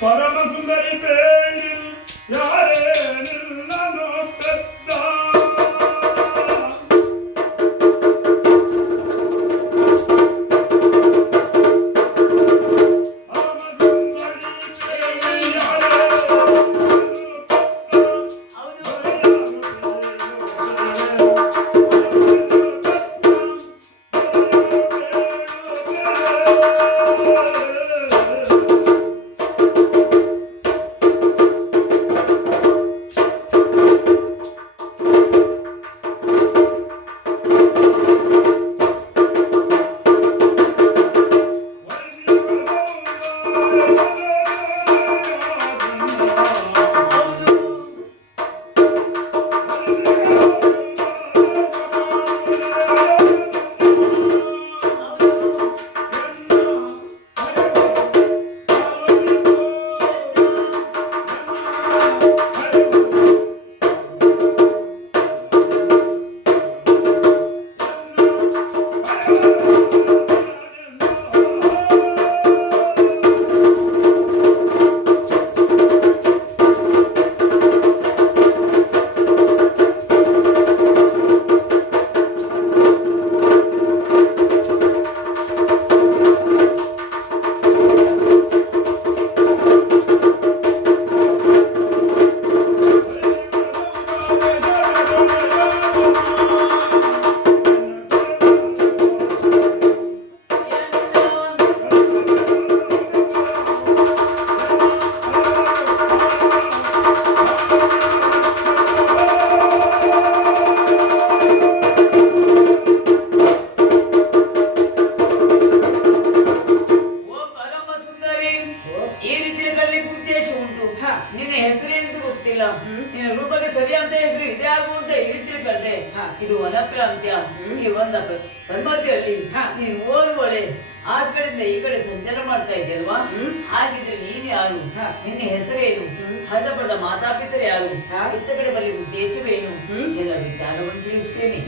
ಪರಮ ಸುಂದರಿ ಬೇಡಿಲ್ ಯಾರೇನಿಲ್ಲನು ಪೆದ್ದ ನಿನ್ನ ರೂಪಕ್ಕೆ ಸರಿಯಾದ ಹೆಸರು ಇದೆ ಆಗುವಂತ ಈ ರೀತಿ ಕರೆದೆ. ಇದು ವನಪ್ರಾಂತ್ಯ. ಈ ವನ ಸನ್ಮತಿಯಲ್ಲಿ ನೀನು ಓರ್ವಳೆ ಆ ಕಡೆಯಿಂದ ಈ ಕಡೆ ಸಂಚಾರ ಮಾಡ್ತಾ ಇದೆಯಲ್ವಾ? ಹಾಗಿದ್ರೆ ನೀನ್ ಯಾರು? ನಿನ್ನ ಹೆಸರೇನು? ಹಡಬಡ ಮಾತಾಪಿತರು ಯಾರು? ಇತ್ತ ಕಡೆ ಬರಲಿ ಉದ್ದೇಶವೇನು? ಎಲ್ಲ ವಿಚಾರವನ್ನು ತಿಳಿಸ್ತೇನೆ.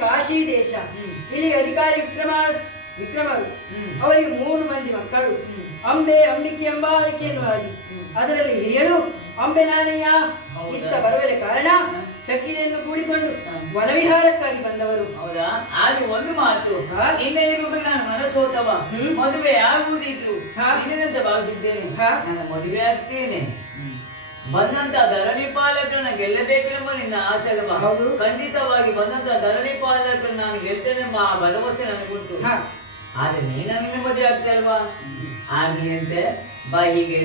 ಕಾಶಿ ದೇಶ. ಇಲ್ಲಿ ಅಧಿಕಾರಿ ವಿಕ್ರಮರು ಅವರಿಗೆ 3 ಮಂದಿ ಮಕ್ಕಳು. ಅಂಬೆ, ಅಂಬಿಕೆ ಎಂಬ ಆಕೆ ಎನ್ನುವಾಗಿ. ಅದರಲ್ಲಿ ಹಿರಿಯಳು ಅಂಬೆ ನಾನಯ್ಯ. ಇತ್ತ ಬರುವಲೆ ಕಾರಣ ಸಖಿಯನ್ನು ಕೂಡಿಕೊಂಡು ವನವಿಹಾರಕ್ಕಾಗಿ ಬಂದವರು. ಹೌದಾ? ಆದ್ರೆ ಒಂದು ಮಾತು, ಇನ್ನ ಇರುವಾಗ ನಾನು ಮನಸೋತವ. ಮದುವೆ ಆಗುವುದಿದ್ರು ಇನ್ನೇನಂತ ಭಾವಿಸಿದ್ದೇನೆ. ನಾನು ಮದುವೆ ಆಗ್ತೇನೆ. ಬಂದಂತ ಧರಣಿ ಪಾಲಕರನ್ನ ಗೆಲ್ಲಬೇಕೆಂಬ ನಿನ್ನ ಆಸೆ ಅಲ್ವಾ? ಖಂಡಿತವಾಗಿ ಬಂದಂತ ಧರಣಿ ಪಾಲಕರನ್ನ ನಾನು ಗೆಲ್ತೇನೆಂಬ ಭರವಸೆ ನನಗುಂಟು. ಆದ್ರೆ ನೀನು ಮದುವೆ ಆಗ್ತಾ ಅಲ್ವಾ? ಆಗ್ಲಿ ಅಂತೆ ಬಾ ಹೀಗೆ